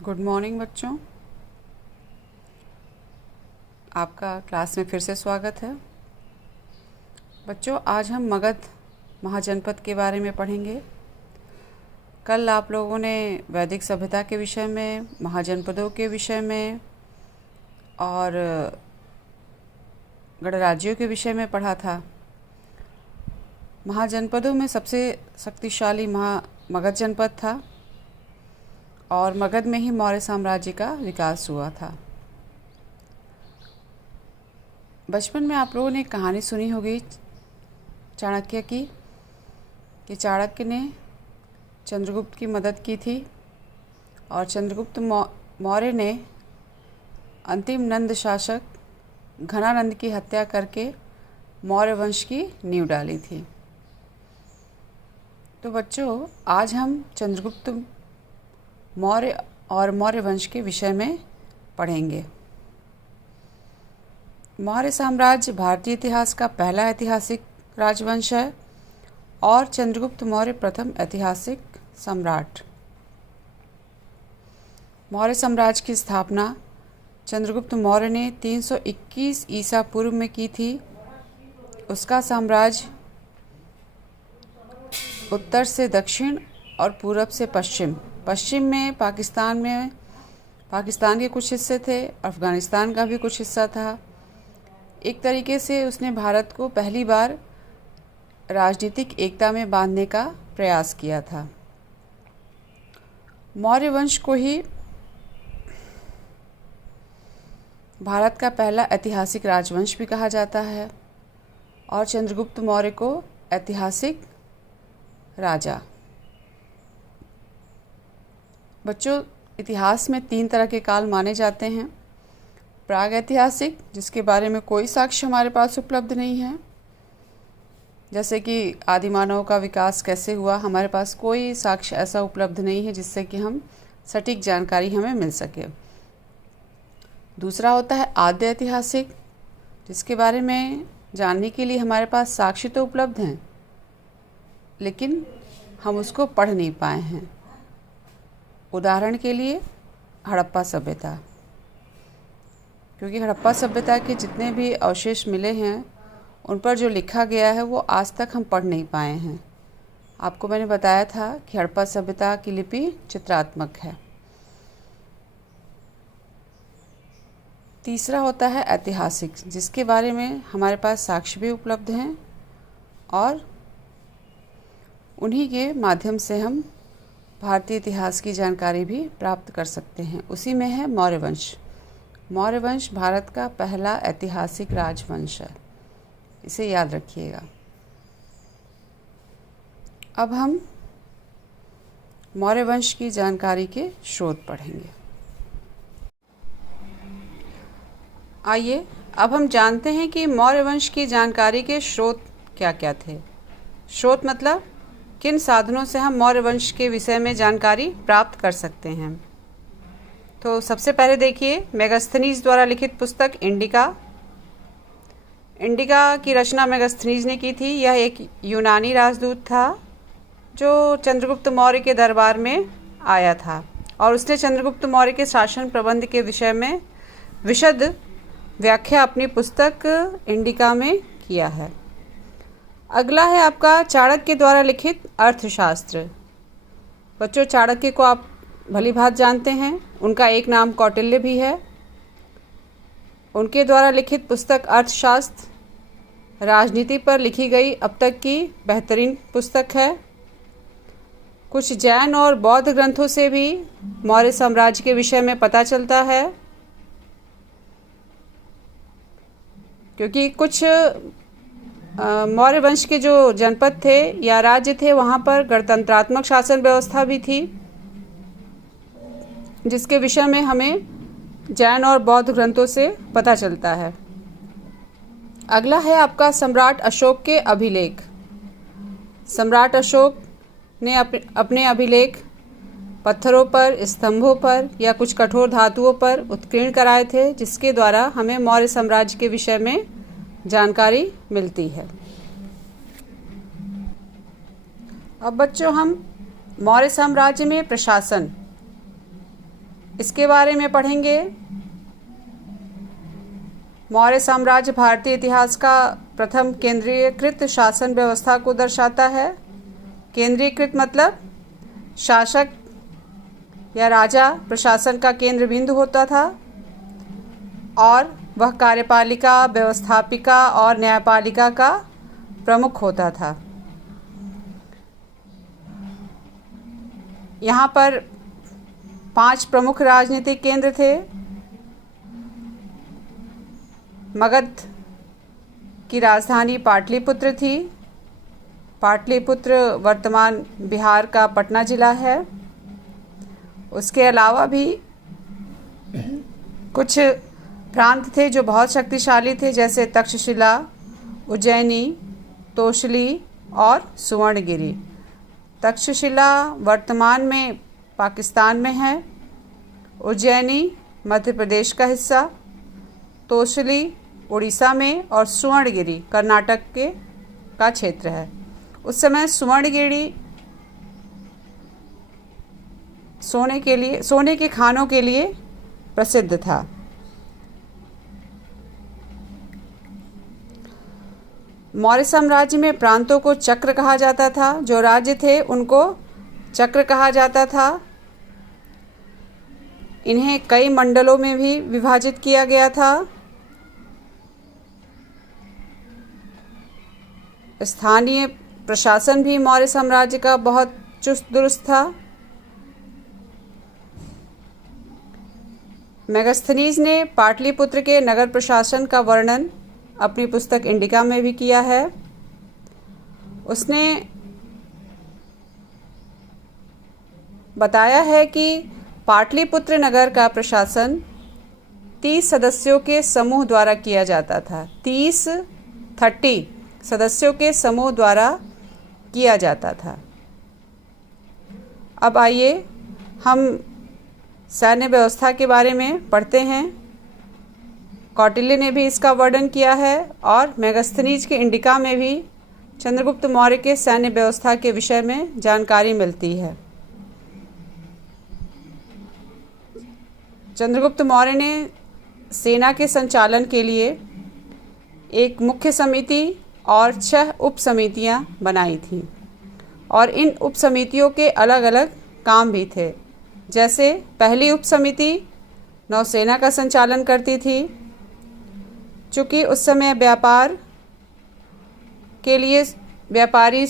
Good morning बच्चों, आपका class में फिर से स्वागत है। बच्चों, आज हम मगध महाजनपद के बारे में पढ़ेंगे। कल आप लोगों ने वैदिक सभ्यता के विषय में, महाजनपदों के विषय में और गणराज्यों के विषय में पढ़ा था। महाजनपदों में सबसे शक्तिशाली मगध जनपद था और मगध में ही मौर्य साम्राज्य का विकास हुआ था। बचपन में आप लोगों ने कहानी सुनी होगी चाणक्य की, कि चाणक्य ने चंद्रगुप्त की मदद की थी और चंद्रगुप्त मौर्य ने अंतिम नंद शासक घनानंद की हत्या करके मौर्य वंश की नींव डाली थी। तो बच्चों, आज हम चंद्रगुप्त मौर्य और मौर्य वंश के विषय में पढ़ेंगे। मौर्य साम्राज्य भारतीय इतिहास का पहला ऐतिहासिक राजवंश है और चंद्रगुप्त मौर्य प्रथम ऐतिहासिक सम्राट। मौर्य साम्राज्य की स्थापना चंद्रगुप्त मौर्य ने 321 ईसा पूर्व में की थी। उसका साम्राज्य उत्तर से दक्षिण और पूरब से पश्चिम में पाकिस्तान के कुछ हिस्से थे, अफ़गानिस्तान का भी कुछ हिस्सा था। एक तरीके से उसने भारत को पहली बार राजनीतिक एकता में बांधने का प्रयास किया था। मौर्य वंश को ही भारत का पहला ऐतिहासिक राजवंश भी कहा जाता है और चंद्रगुप्त मौर्य को ऐतिहासिक राजा। बच्चों, इतिहास में 3 तरह के काल माने जाते हैं। प्रागैतिहासिक, जिसके बारे में कोई साक्ष्य हमारे पास उपलब्ध नहीं है, जैसे कि आदिमानव का विकास कैसे हुआ, हमारे पास कोई साक्ष्य ऐसा उपलब्ध नहीं है जिससे कि हम सटीक जानकारी हमें मिल सके। दूसरा होता है आद्य ऐतिहासिक, जिसके बारे में जानने के लिए हमारे पास साक्ष्य तो उपलब्ध हैं लेकिन हम उसको पढ़ नहीं पाए हैं। उदाहरण के लिए हड़प्पा सभ्यता, क्योंकि हड़प्पा सभ्यता के जितने भी अवशेष मिले हैं उन पर जो लिखा गया है वो आज तक हम पढ़ नहीं पाए हैं। आपको मैंने बताया था कि हड़प्पा सभ्यता की लिपि चित्रात्मक है। तीसरा होता है ऐतिहासिक, जिसके बारे में हमारे पास साक्ष्य भी उपलब्ध हैं और उन्हीं के माध्यम से हम भारतीय इतिहास की जानकारी भी प्राप्त कर सकते हैं। उसी में है मौर्य वंश। मौर्य वंश भारत का पहला ऐतिहासिक राजवंश है, इसे याद रखिएगा। अब हम मौर्य वंश की जानकारी के स्रोत पढ़ेंगे। आइए अब हम जानते हैं कि मौर्य वंश की जानकारी के स्रोत क्या क्या थे। स्रोत मतलब किन साधनों से हम मौर्य वंश के विषय में जानकारी प्राप्त कर सकते हैं। तो सबसे पहले देखिए, मेगास्थनीज द्वारा लिखित पुस्तक इंडिका की रचना मेगास्थनीज ने की थी। यह एक यूनानी राजदूत था जो चंद्रगुप्त मौर्य के दरबार में आया था और उसने चंद्रगुप्त मौर्य के शासन प्रबंध के विषय में विशद व्याख्या अपनी पुस्तक इंडिका में किया है। अगला है आपका चाणक्य द्वारा लिखित अर्थशास्त्र। बच्चों, चाणक्य को आप भली भांति जानते हैं, उनका एक नाम कौटिल्य भी है। उनके द्वारा लिखित पुस्तक अर्थशास्त्र राजनीति पर लिखी गई अब तक की बेहतरीन पुस्तक है। कुछ जैन और बौद्ध ग्रंथों से भी मौर्य साम्राज्य के विषय में पता चलता है, क्योंकि कुछ मौर्य वंश के जो जनपद थे या राज्य थे वहाँ पर गणतंत्रात्मक शासन व्यवस्था भी थी, जिसके विषय में हमें जैन और बौद्ध ग्रंथों से पता चलता है। अगला है आपका सम्राट अशोक के अभिलेख। सम्राट अशोक ने अपने अभिलेख पत्थरों पर, स्तंभों पर या कुछ कठोर धातुओं पर उत्कीर्ण कराए थे, जिसके द्वारा हमें मौर्य साम्राज्य के विषय में जानकारी मिलती है। अब बच्चों, हम मौर्य साम्राज्य में प्रशासन, इसके बारे में पढ़ेंगे। मौर्य साम्राज्य भारतीय इतिहास का प्रथम केंद्रीयकृत शासन व्यवस्था को दर्शाता है। केंद्रीयकृत मतलब शासक या राजा प्रशासन का केंद्र बिंदु होता था और वह कार्यपालिका, व्यवस्थापिका और न्यायपालिका का प्रमुख होता था। यहाँ पर 5 प्रमुख राजनीतिक केंद्र थे। मगध की राजधानी पाटलिपुत्र थी। पाटलिपुत्र वर्तमान बिहार का पटना जिला है। उसके अलावा भी कुछ प्रांत थे जो बहुत शक्तिशाली थे, जैसे तक्षशिला, उज्जैनी, तोशली और सुवर्णगिरी। तक्षशिला वर्तमान में पाकिस्तान में है। उज्जैनी मध्य प्रदेश का हिस्सा, तोशली उड़ीसा में और सुवर्णगिरी कर्नाटक का क्षेत्र है। उस समय सुवर्णगिरी सोने के खानों के लिए प्रसिद्ध था। मौर्य साम्राज्य में प्रांतों को चक्र कहा जाता था। जो राज्य थे उनको चक्र कहा जाता था। इन्हें कई मंडलों में भी विभाजित किया गया था। स्थानीय प्रशासन भी मौर्य साम्राज्य का बहुत चुस्त दुरुस्त था। मेगास्थनीज ने पाटलिपुत्र के नगर प्रशासन का वर्णन अपनी पुस्तक इंडिका में भी किया है। उसने बताया है कि पाटलिपुत्र नगर का प्रशासन 30 सदस्यों के समूह द्वारा किया जाता था। 30 सदस्यों के समूह द्वारा किया जाता था। अब आइए हम सैन्य व्यवस्था के बारे में पढ़ते हैं। कौटिल्य ने भी इसका वर्णन किया है और मेगास्थनीज के इंडिका में भी चंद्रगुप्त मौर्य के सैन्य व्यवस्था के विषय में जानकारी मिलती है। चंद्रगुप्त मौर्य ने सेना के संचालन के लिए एक मुख्य समिति और 6 उप समितियां बनाई थीं और इन उप समितियों के अलग अलग काम भी थे। जैसे पहली उप समिति नौसेना का संचालन करती थी। चूँकि उस समय व्यापार के लिए व्यापारी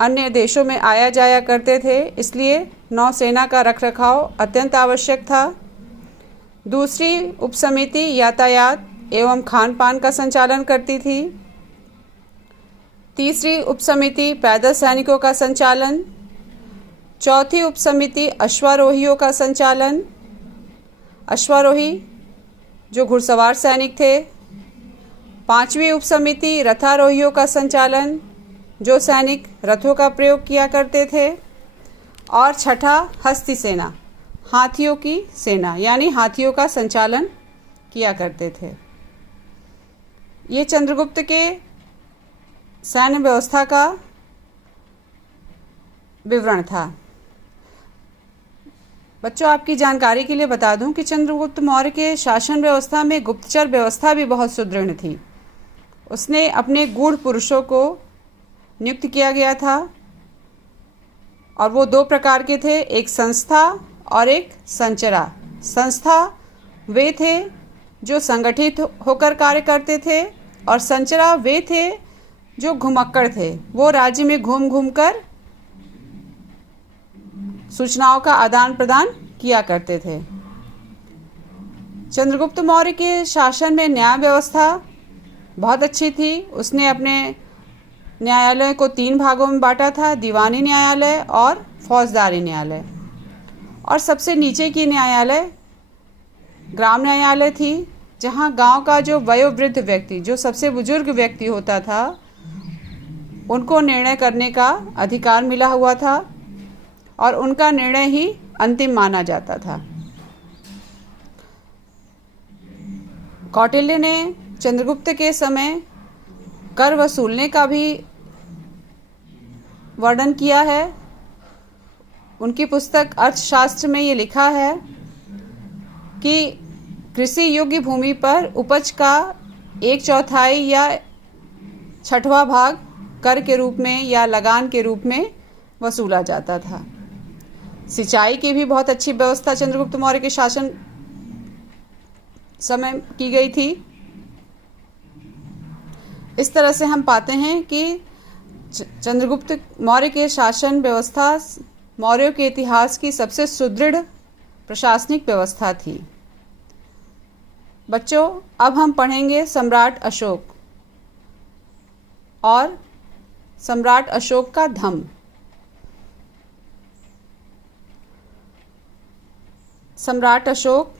अन्य देशों में आया जाया करते थे, इसलिए नौसेना का रखरखाव अत्यंत आवश्यक था। दूसरी उपसमिति यातायात एवं खान पान का संचालन करती थी। तीसरी उपसमिति पैदल सैनिकों का संचालन। चौथी उपसमिति अश्वारोहियों का संचालन, अश्वारोही जो घुड़सवार सैनिक थे। पांचवी उपसमिति रथारोहियों का संचालन, जो सैनिक रथों का प्रयोग किया करते थे। और छठा हस्ती सेना, हाथियों की सेना, यानी हाथियों का संचालन किया करते थे। ये चंद्रगुप्त के सैन्य व्यवस्था का विवरण था। बच्चों, आपकी जानकारी के लिए बता दूं कि चंद्रगुप्त मौर्य के शासन व्यवस्था में गुप्तचर व्यवस्था भी बहुत सुदृढ़ थी। उसने अपने गूढ़ पुरुषों को नियुक्त किया गया था और वो 2 प्रकार के थे, एक संस्था और एक संचरा। संस्था वे थे जो संगठित होकर कार्य करते थे और संचरा वे थे जो घुमक्कड़ थे। वो राज्य में घूम घूम कर सूचनाओं का आदान प्रदान किया करते थे। चंद्रगुप्त मौर्य के शासन में न्याय व्यवस्था बहुत अच्छी थी। उसने अपने न्यायालय को 3 भागों में बांटा था, दीवानी न्यायालय और फौजदारी न्यायालय। और सबसे नीचे की न्यायालय ग्राम न्यायालय थी, जहां गांव का जो वयोवृद्ध व्यक्ति, जो सबसे बुजुर्ग व्यक्ति होता था, उनको निर्णय करने का अधिकार मिला हुआ था और उनका निर्णय ही अंतिम माना जाता था। कौटिल्य ने चंद्रगुप्त के समय कर वसूलने का भी वर्णन किया है। उनकी पुस्तक अर्थशास्त्र में ये लिखा है कि कृषि योग्य भूमि पर उपज का 1/4 या 1/6 भाग कर के रूप में या लगान के रूप में वसूला जाता था। सिंचाई की भी बहुत अच्छी व्यवस्था चंद्रगुप्त मौर्य के शासन समय की गई थी। इस तरह से हम पाते हैं कि चंद्रगुप्त मौर्य के शासन व्यवस्था मौर्यों के इतिहास की सबसे सुदृढ़ प्रशासनिक व्यवस्था थी। बच्चों, अब हम पढ़ेंगे सम्राट अशोक और सम्राट अशोक का धम्म। सम्राट अशोक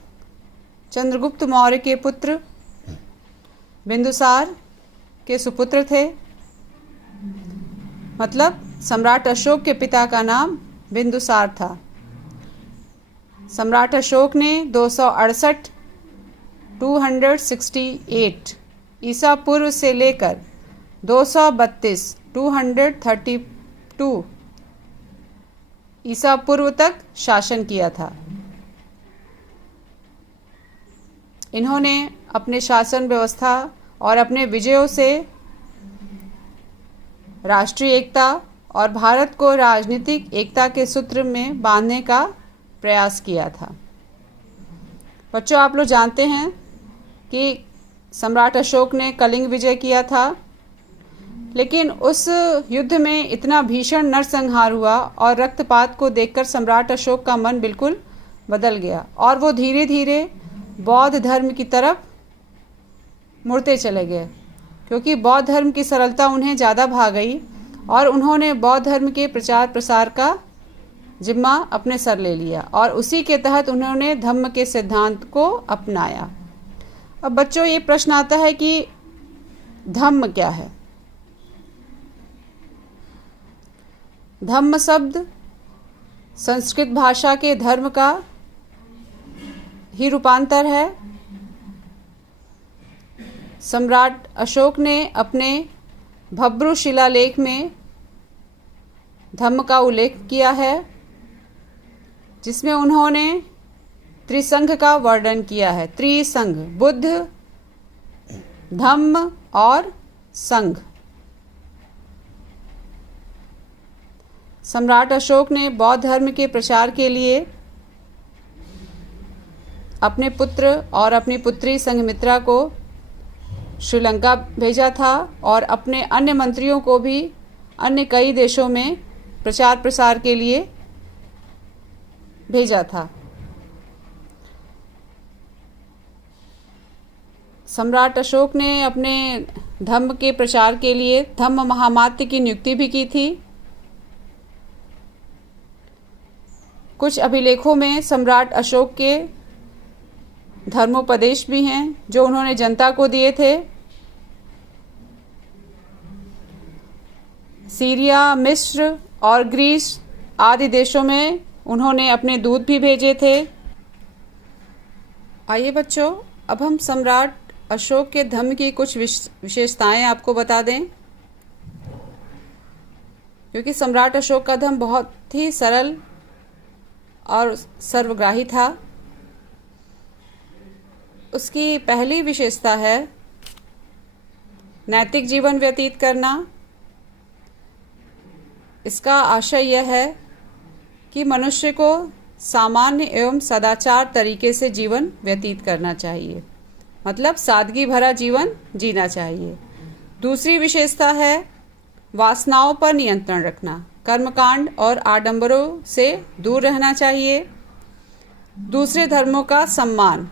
चंद्रगुप्त मौर्य के पुत्र बिंदुसार के सुपुत्र थे। मतलब सम्राट अशोक के पिता का नाम बिंदुसार था। सम्राट अशोक ने 268 ईसा पूर्व से लेकर 232 ईसा पूर्व तक शासन किया था। इन्होंने अपने शासन व्यवस्था और अपने विजयों से राष्ट्रीय एकता और भारत को राजनीतिक एकता के सूत्र में बांधने का प्रयास किया था। बच्चों, आप लोग जानते हैं कि सम्राट अशोक ने कलिंग विजय किया था, लेकिन उस युद्ध में इतना भीषण नरसंहार हुआ और रक्तपात को देखकर सम्राट अशोक का मन बिल्कुल बदल गया और वो धीरे धीरे बौद्ध धर्म की तरफ मुड़ते चले गए, क्योंकि बौद्ध धर्म की सरलता उन्हें ज़्यादा भा गई और उन्होंने बौद्ध धर्म के प्रचार प्रसार का जिम्मा अपने सर ले लिया और उसी के तहत उन्होंने धम्म के सिद्धांत को अपनाया। अब बच्चों, ये प्रश्न आता है कि धम्म क्या है? धम्म शब्द संस्कृत भाषा के धर्म का ही रूपांतर है। सम्राट अशोक ने अपने भब्रू शिलालेख में धम्म का उल्लेख किया है, जिसमें उन्होंने त्रिसंघ का वर्णन किया है। त्रिसंघ, बुद्ध, धम्म और संघ। सम्राट अशोक ने बौद्ध धर्म के प्रचार के लिए अपने पुत्र और अपनी पुत्री संघमित्रा को श्रीलंका भेजा था और अपने अन्य मंत्रियों को भी अन्य कई देशों में प्रचार प्रसार के लिए भेजा था। सम्राट अशोक ने अपने धम्म के प्रचार के लिए धम्म महामात्य की नियुक्ति भी की थी। कुछ अभिलेखों में सम्राट अशोक के धर्मोपदेश भी हैं जो उन्होंने जनता को दिए थे। सीरिया, मिस्र और ग्रीस आदि देशों में उन्होंने अपने दूत भी भेजे थे। आइए बच्चों, अब हम सम्राट अशोक के धम्म की कुछ विशेषताएं आपको बता दें, क्योंकि सम्राट अशोक का धम्म बहुत ही सरल और सर्वग्राही था। उसकी पहली विशेषता है नैतिक जीवन व्यतीत करना। इसका आशय यह है कि मनुष्य को सामान्य एवं सदाचार तरीके से जीवन व्यतीत करना चाहिए, मतलब सादगी भरा जीवन जीना चाहिए। दूसरी विशेषता है वासनाओं पर नियंत्रण रखना, कर्मकांड और आडंबरों से दूर रहना चाहिए। दूसरे धर्मों का सम्मान,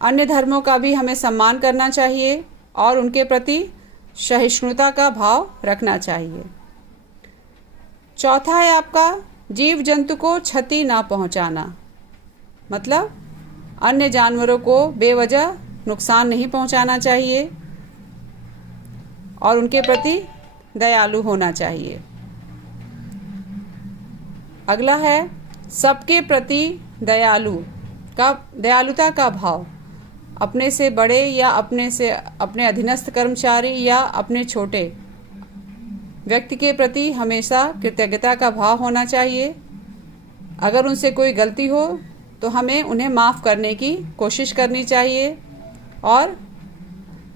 अन्य धर्मों का भी हमें सम्मान करना चाहिए और उनके प्रति सहिष्णुता का भाव रखना चाहिए। चौथा है आपका जीव जंतु को क्षति ना पहुंचाना, मतलब अन्य जानवरों को बेवजह नुकसान नहीं पहुंचाना चाहिए और उनके प्रति दयालु होना चाहिए। अगला है सबके प्रति दयालुता का भाव, अपने से बड़े या अपने अधीनस्थ कर्मचारी या अपने छोटे व्यक्ति के प्रति हमेशा कृतज्ञता का भाव होना चाहिए। अगर उनसे कोई गलती हो तो हमें उन्हें माफ़ करने की कोशिश करनी चाहिए और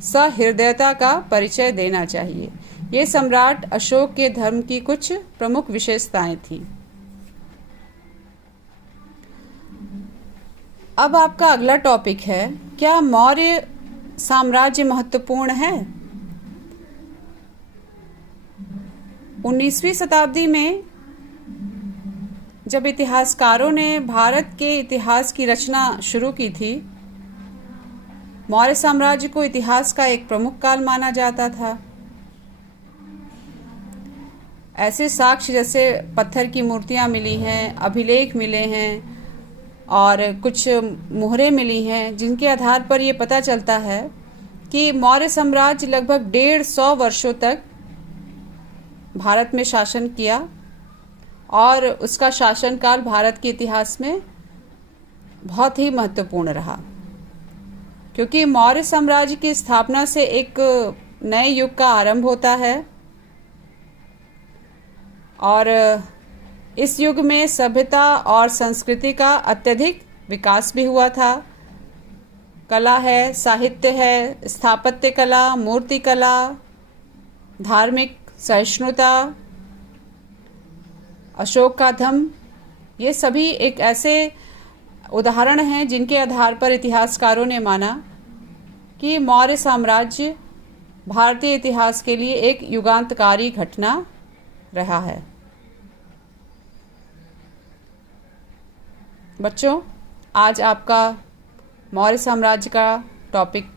सहृदयता का परिचय देना चाहिए। ये सम्राट अशोक के धर्म की कुछ प्रमुख विशेषताएं थीं। अब आपका अगला टॉपिक है, क्या मौर्य साम्राज्य महत्वपूर्ण है? 19वीं शताब्दी में जब इतिहासकारों ने भारत के इतिहास की रचना शुरू की थी, मौर्य साम्राज्य को इतिहास का एक प्रमुख काल माना जाता था। ऐसे साक्ष्य जैसे पत्थर की मूर्तियां मिली हैं, अभिलेख मिले हैं और कुछ मोहरें मिली हैं, जिनके आधार पर ये पता चलता है कि मौर्य साम्राज्य लगभग 150 वर्षों तक भारत में शासन किया और उसका शासनकाल भारत के इतिहास में बहुत ही महत्वपूर्ण रहा, क्योंकि मौर्य साम्राज्य की स्थापना से एक नए युग का आरंभ होता है और इस युग में सभ्यता और संस्कृति का अत्यधिक विकास भी हुआ था। कला है, साहित्य है, स्थापत्य कला, मूर्ति कला, धार्मिक सहिष्णुता, अशोक का धम्म, ये सभी एक ऐसे उदाहरण हैं जिनके आधार पर इतिहासकारों ने माना कि मौर्य साम्राज्य भारतीय इतिहास के लिए एक युगांतकारी घटना रहा है। बच्चों, आज आपका मौर्य साम्राज्य का टॉपिक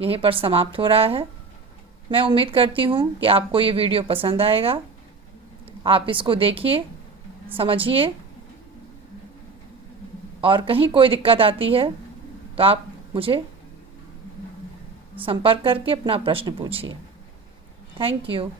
यहीं पर समाप्त हो रहा है। मैं उम्मीद करती हूँ कि आपको ये वीडियो पसंद आएगा। आप इसको देखिए, समझिए और कहीं कोई दिक्कत आती है तो आप मुझे संपर्क करके अपना प्रश्न पूछिए। Thank you.